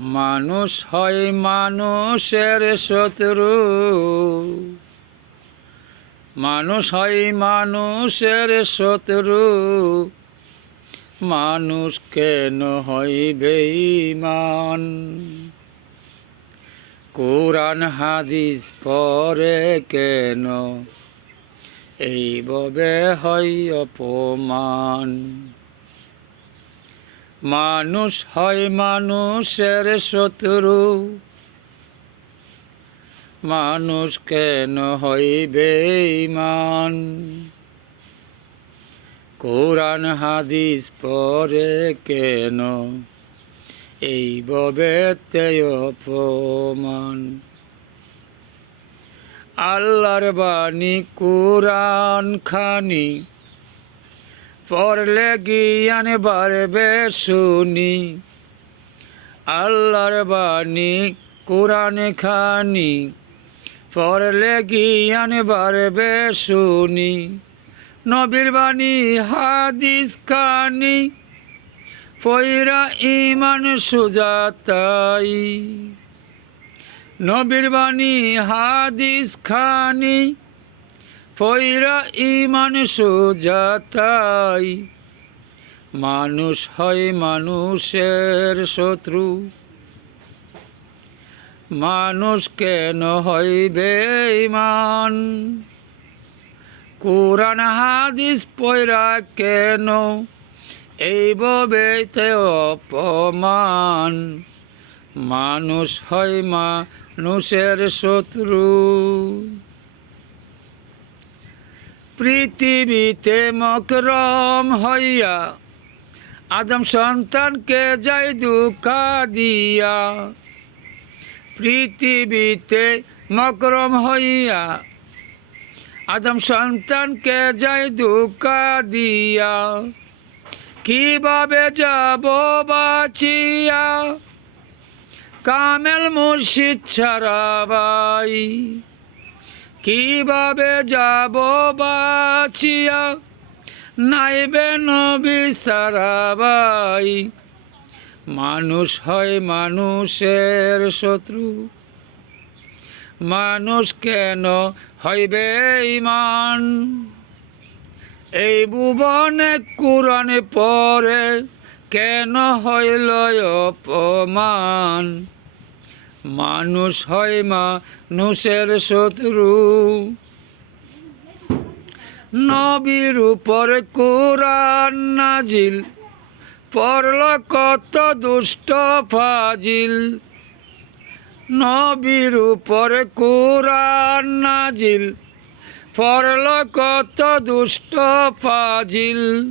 মানুষ হয় মানুষের শত্রু, মানুষ হয় মানুষের শত্রু, মানুষ কেন হয় বেঈমান। কোরআন হাদিস পড়ে কেন এইভাবে হয় অপমান। মানুষ হয় মানুষের শত্রু, মানুষ কেন হয় বেঈমান। কোরআন হাদিস পড়ে কেন এইভাবে অপমান। আল্লাহর বাণী কোরআন খানি পড়লে জ্ঞান বাড়বে শুনি। আল্লাহর বাণী কোরআন খানি পড়লে জ্ঞান বাড়বে শুনি। নবীর বাণী হাদিস খানি পয়রা ঈমান সুজাতাই। নবীর বাণী হাদিস খানি পয়রা ঈমান সুজাতাই। মানুষ হয় মানুষের শত্রু, মানুষ কেন হয় বেঈমান। কোরআন হাদিস পয়রা কেন এইভাবে অপমান। মানুষ হয় মানুষের শত্রু। পৃথিবীতে মকরম হইয়া আদম সন্তানকে যায় ধোঁকা দিয়া। পৃথিবীতে মকরম হইয়া আদম সন্তানকে যায় ধোঁকা দিয়া। কিভাবে যাব বাঁচিয়া কামেল মুর্শিদ ছাড়া ভাই। কিভাবে যাব বাঁচিয়া নাইবে নবী ছাড়া ভাই। মানুষ হয় মানুষের শত্রু, মানুষ কেন হয় বেঈমান। এই ভুবনে কোরআন পড়ে কেন হইল অপমান। মানুষ হয় মানুষের শত্রু। নবীর উপর কোরআন নাজিল পড়ল কত দুষ্ট ফাজিল। নবীর উপর কোরআন নাজিল পড়ল কত দুষ্ট ফাজিল।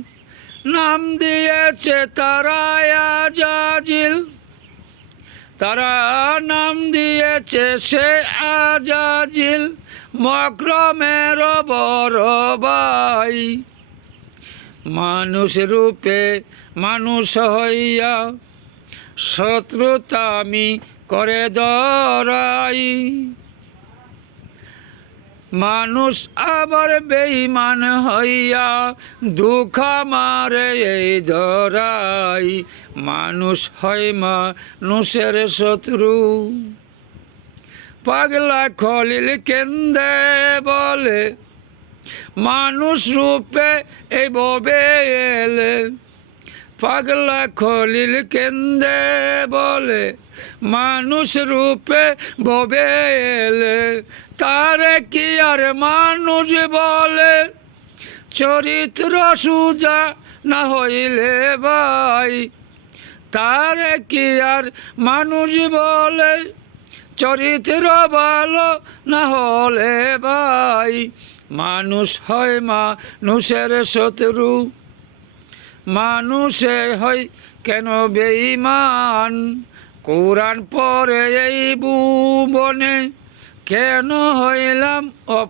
নাম দিয়েছে তারা আজাজিল, তারা নাম দিয়েছে সে আজাজিল। মকরমের বড় ভাই। মানুষ রূপে মানুষ হইয়া শত্রুতামি করে ধরাই। মানুষ আবার বেঈমান হইয়া ধোঁকা মারে এই ধরাই। মানুষ হয় মানুষের শত্রু। পাগলা খলিল কেন্দে বলে মানুষ রূপে এইভাবে এলে। পাগলা খলিল কেন্দে বলে মানুষ রূপে ববে এলে। তারে কি আর মানুষ বলে, চরিত্র সুজা না হইলে ভাই। তারে কি আর মানুষ বলে, চরিত্র ভালো না হলে ভাই। মানুষ হয় মানুষের শত্রু, মানুষে হয় কেন বেঈমান। কোরআন পড়ে এই ভুবনে কেন হইলাম